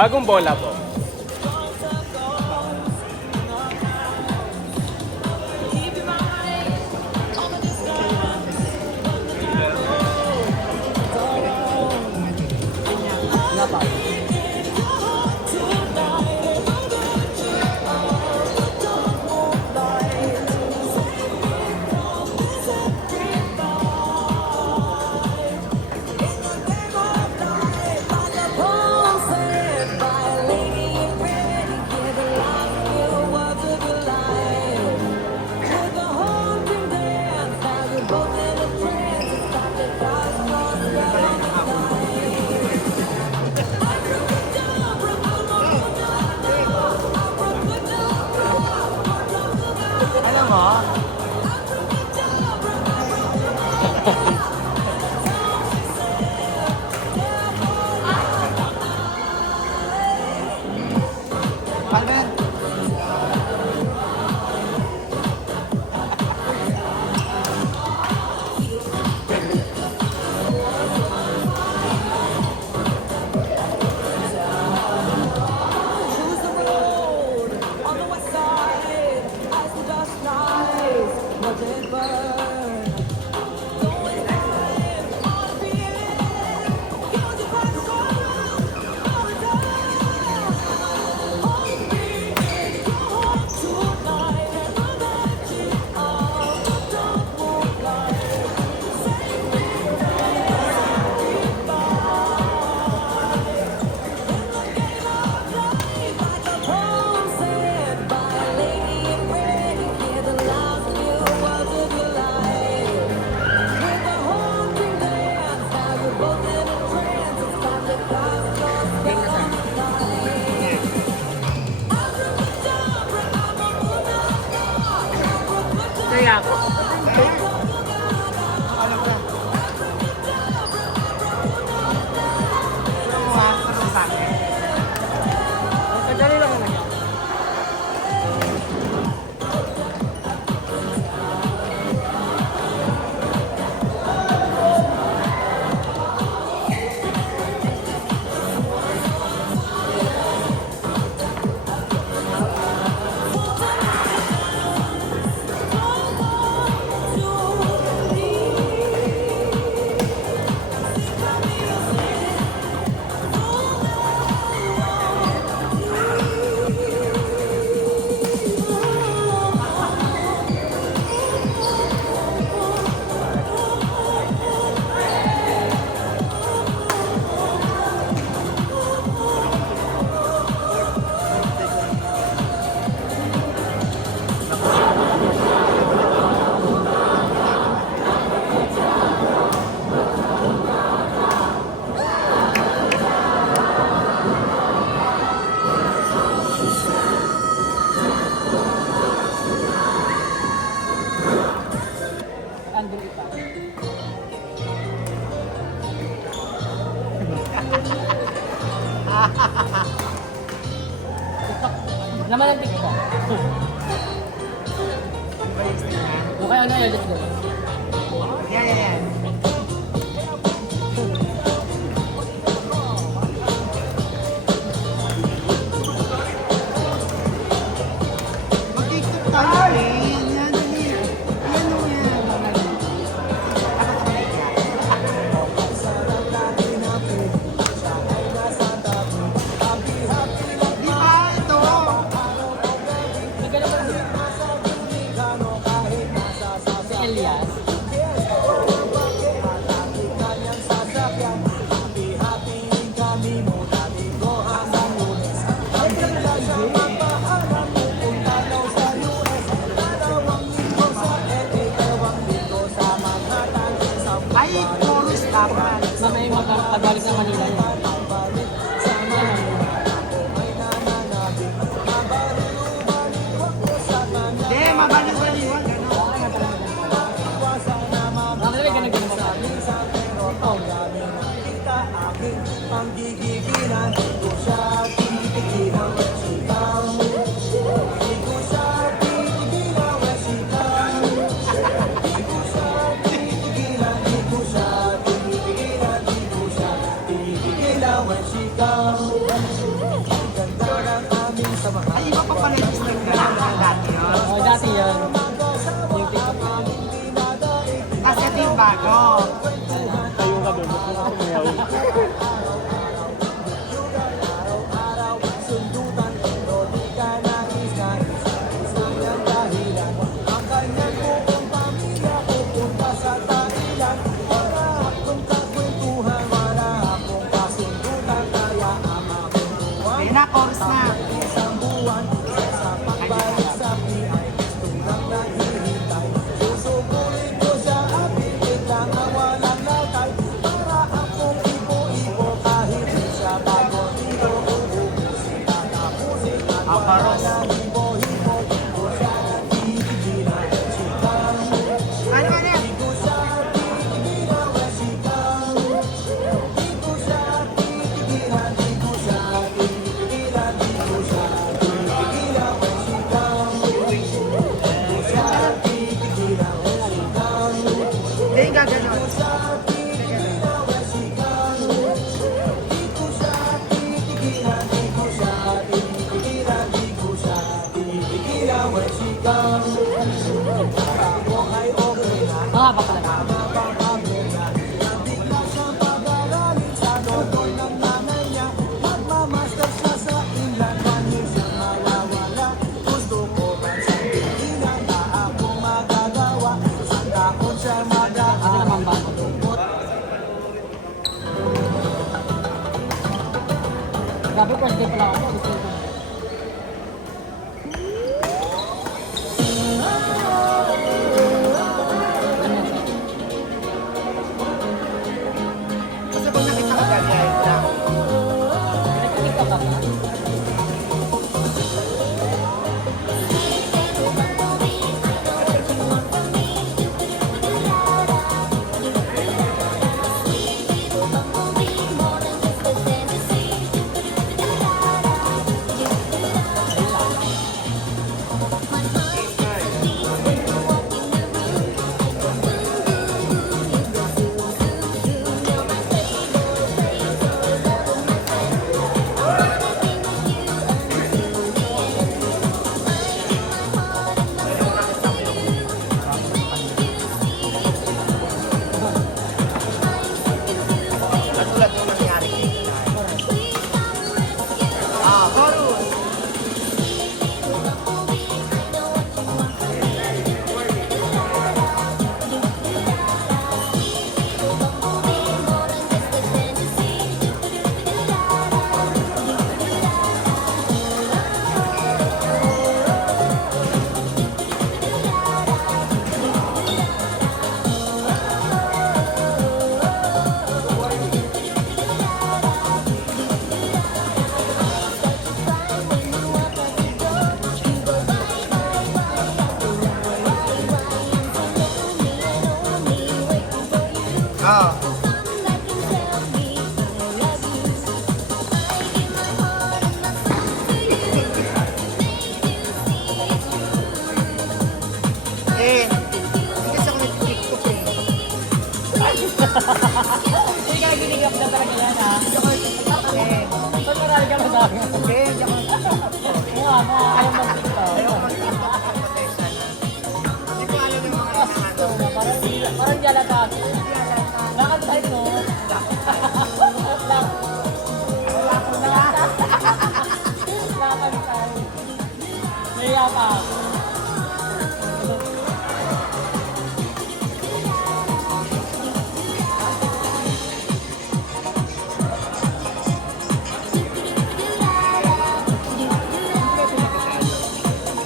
Bagong bola po. Alam mo? Albert! Kaya ako. Alam mo na. Alam mo ha, ano sa akin? Kadali lang naman yan. Andrew pa. TikTok. Naman ang TikTok. Okay, ano yun? Let's go. Yan, yan, yan. Mag-tiktok tayo, Len. Yan, dali. Yan o yan. Di ba ito? Si Elias. Ay, chorus dapat. Mamaya magkabalik sa Manila yan. Hindi, mabalik-baliwan. Bakit may ganun-ganun mo sa akin? Oh. When she comes Sabi, first day pala ako. Gusto ko. Kasi kung nakita ka ganyan, na Nakikita ka ba? katulad nung nangyari kay Inay. Horus! Hindi kasi ako nag-tiktok eh. Hindi ka ginigap na talaga yan, ha? Hindi ako nag-tiktok eh. Ba't marami ka na sa akin? Hindi ako nag-tiktok. Mukha mo, ayaw mag-tiktok. Ayaw mag-tiktok ng potensya na. Hindi ko alam yung mga ano. Parang jalata. Lakad tayo, no? Lakad tayo. Naiya pa ako.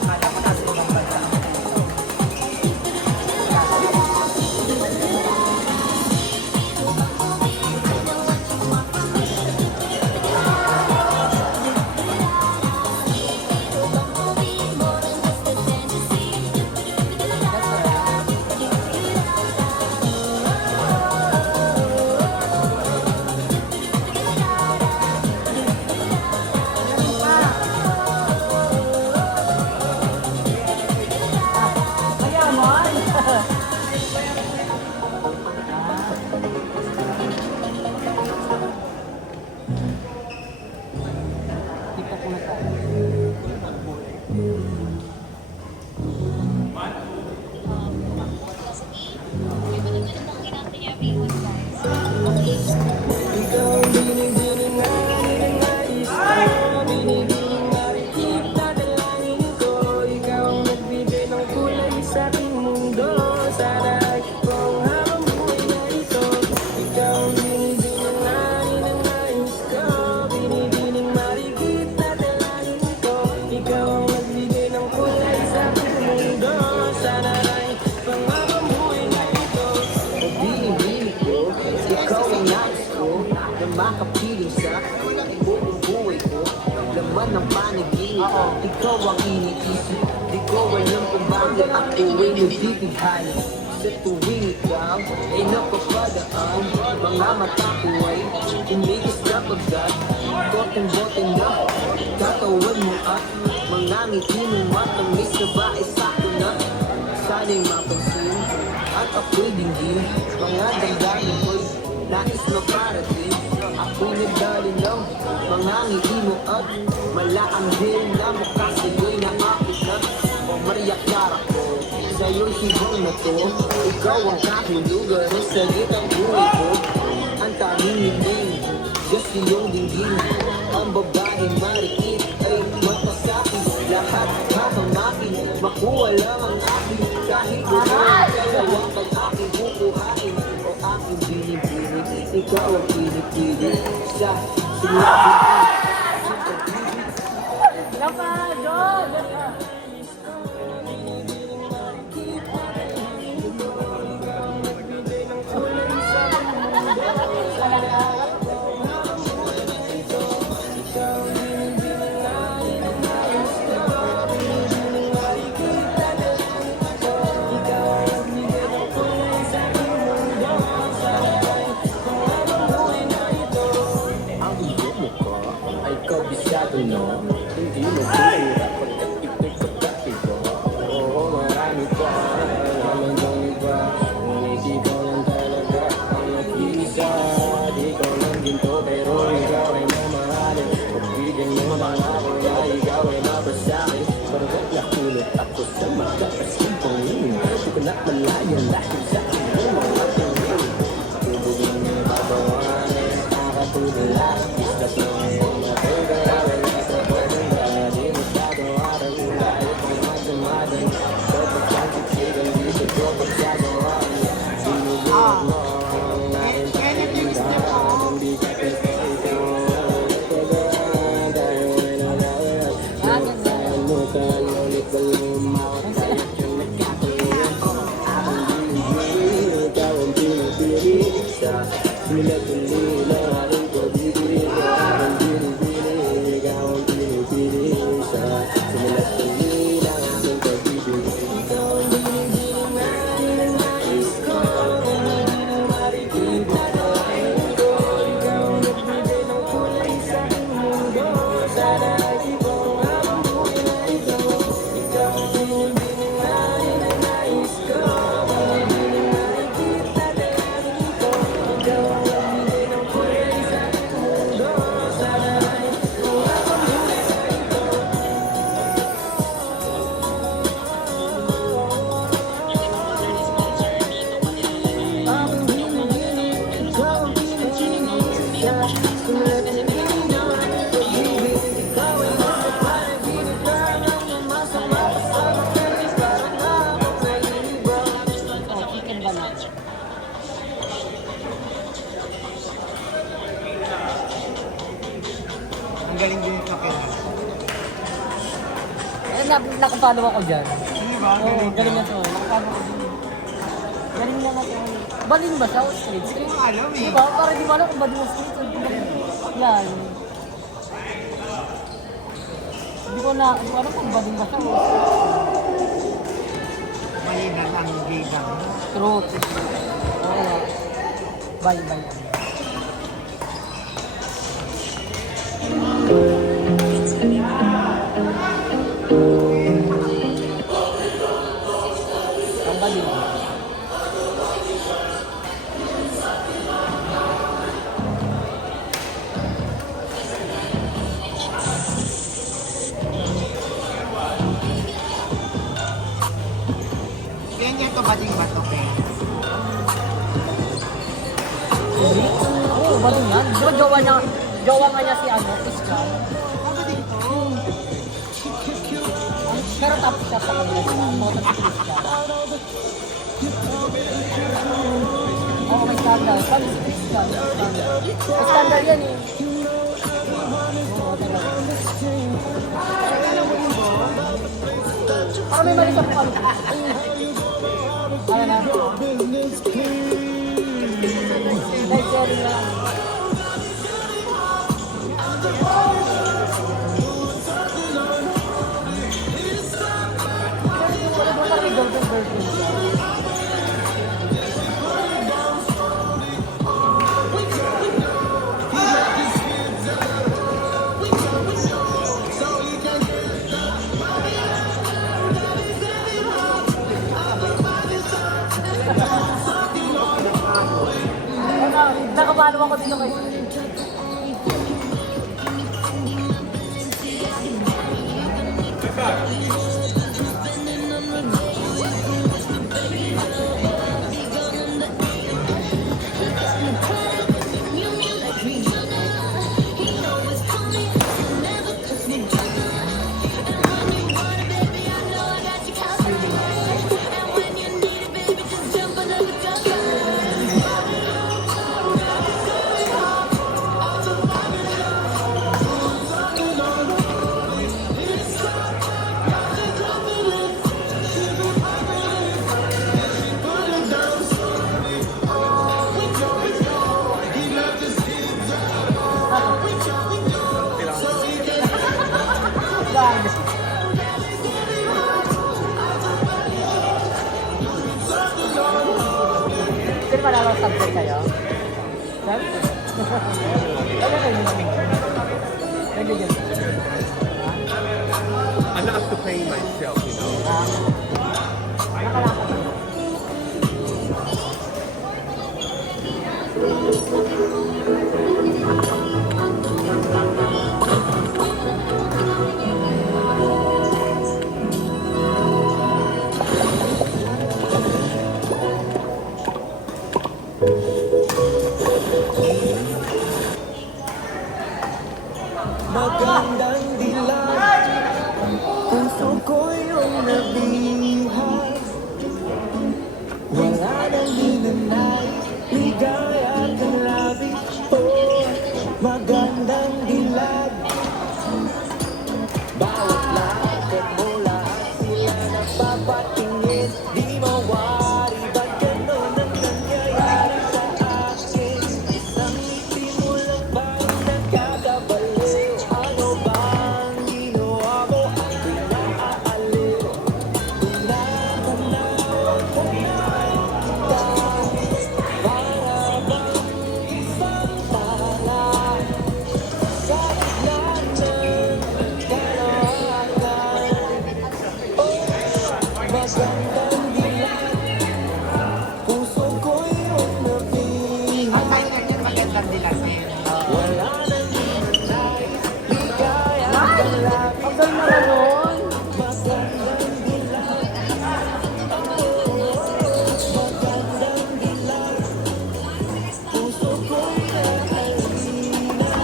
Kala ko nasa ibang bansa. Mayaman! Tiktok ko na tayo. Makapiling sa buong buhay ko. Laman ng panaginip, ikaw ang iniisip. Di ko alam kung bakit ako ay nagtitighani. Sa tuwing ikaw ay napapadaan, mga mata ko ay umigis na pagkat boteng-boteng na katawan mo at mga ngiti mo matamis na ba ay sakto na. Sana'y mapansin at ako'y dinggin, mga damdamin ko'y nais na parating. Ako'y nagdalinaw, mga ngiti mo at malaanghel na mukha sa'yo'y naakit na. O Maria Clara ko, sa'yo'y sibong na to. Ikaw ang kahulugan sa gitang buhay ko. Ang tanging niling, Diyos iyong dinggin. Ang babaeng marikit ay mapasakit. Lahat hahamakin, makuha lang ang akin. Kahit buhay, dalawang pag aking kukuhain. O aking binibini, ikaw ang pinipili. Sa sinabi pa! John! Yan ka! Ang iyo mo ko ay kabisado no. Hindi mo tura pagkat ito'y pagkatibo. Oo, marami pa naman bang iba. Ngunit ikaw lang talaga ang nag-iisa. Di ko lang ginto pero ikaw ay mamahalin. Pagbigyan mo mga ako na ikaw ay mabasahin. Parang nakulot ako sa magkakasin pangin. Di ko na malayo dahil sa aking mga tingin. Tubog lang may babawanin, nakatulala. Istas na ngayon matagawin. Sa pagkanda, di masyado harang. Kahit ang madamadan, sa pagkakasigan, di sa ko pagsagawan. Sinubukan mo ang aking pagkakita. Hindi ka perfecto. Pagkakanda, dahil nalalayan. Nakalimutan, ulit ba lumawat sa'yo yung nagkakaroon ko? Akong binibili, ikaw ang pinipili sa sila-tuli na aking pag-ibili. Akong binibili, ikaw ang pinipili sa sila-tuli na aking pag-ibili. Ikaw ang binibili na nais ko. Hindi na marikita na ayun ko. Ikaw ang nagbibigay ng kulay sa aking mundo. Sana ay ikaw ang buhay na ito. Ikaw ang binibili na nais ko. Hindi na marikita na ayun ko. Ikaw ang nagbibigay ng kulay sa aking mundo. Sana ay ikaw ang buhay na ito. Akong binibili, ikaw ang pinipili sa sila-tuli na aking pag-ibig. Ikaw ay masapanaginip lang ang masama sa akin. Parang nakakapag-iba. Oh, chicken banana. Ang galing din yung kapila. Nakapalo ako dyan. Ano ba? Oo, galing na to. Nakapalo ako dyan. Galing na to. Balin ba siya o street? Hindi mo alam eh. Diba? Para di mo alam kung balin o street. Yan. Hindi ko alam kung balin ba siya o Mali na lang ang gigam. truth. Oo. Bye. Ang balin. Ganyan to ba ding bato, pe? Oo, balin yan. Di ba jowa nga niya si Iska? Ano din to? Pero tapos siya sa kanila siya. Ang motor si Iska. Oo, may scandal. Sabi si Iska. May scandal yan eh. Oo, talaga. Parang may mali sa mukha. Kaya na. Live sharing lang. Wala mo na may golden version. Nakapalo ako dito kay bibigyan mo? I'm not to pay myself, you know. Nakalakad mo. Magandang dilag, puso ko yung nabihag. Wala nang hinanay, ligaya kang labis. Oh, magandang dilag. Bawat lakad mo, lahat sila napapatingin. Di mawari, ba't gano'n ang nangyayari sa akin? Isang ngiti mo lang ba ang nagkakabaliw? Ano ba ang ginawa mo at pinaaaliw? Tinatanaw ko na kita, para bang isang tala sa gitna ng kalawakan. Oh, magandang dilag, puso ko yung nabihag. Wala nang hinanay, ligaya kang labis. Ang ganda na nun. Magandang dilag, magandang dilag, puso ko'y nakalina.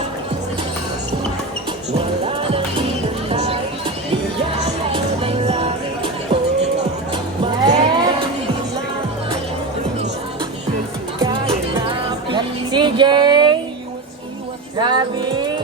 Wala nang hinanay, ligaya ng langit. Magandang dilag, kaya na CJ! Gabi!